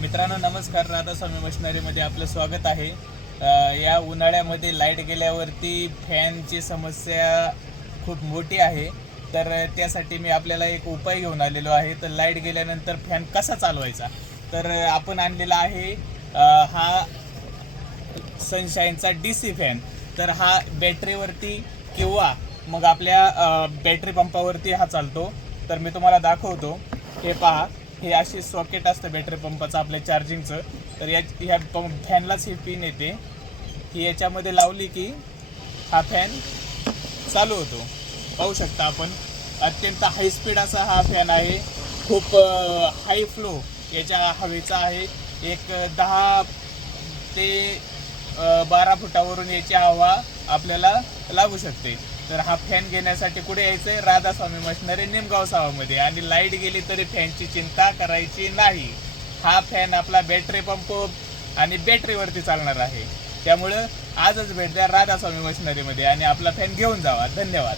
मित्रांनो नमस्कार. राधास्वामी मशिनरीमध्ये आपलं स्वागत आहे. या उन्हाळ्यामध्ये लाईट गेल्यावरती फॅनची समस्या खूप मोठी आहे. तर त्यासाठी मी आपल्याला एक उपाय घेऊन आलेलो आहे. तर लाईट गेल्यानंतर फॅन कसा चालवायचा, तर आपण आणलेला आहे हा सनशाईनचा DC फॅन. तर हा बॅटरीवरती किंवा मग आपल्या बॅटरी पंपावरती हा चालतो. तर मी तुम्हाला दाखवतो. हे पहा, हे अशी सॉकेट असतं बॅटरी पंपाचं आपल्या चार्जिंगचं. तर ह्या फॅनलाच ही पिन येते, ही याच्यामध्ये लावली की हा फॅन चालू होतो. पाहू शकता आपण, अत्यंत हाय स्पीड असा हा फॅन आहे. खूप हाय फ्लो याच्या हवेचा आहे. एक 10 ते 12 फुटावरून याची हवा आपल्याला लागू शकते. तर हा फॅन घेण्यासाठी कुठे यायचं आहे? राधास्वामी मशिनरी, निमगाव सावामध्ये. आणि लाईट गेली तरी फॅनची चिंता करायची नाही. हा फॅन आपला बॅटरी पंप आणि बॅटरीवरती चालणार आहे. त्यामुळं आजच भेट द्या राधास्वामी मशिनरीमध्ये आणि आपला फॅन घेऊन जावा. धन्यवाद.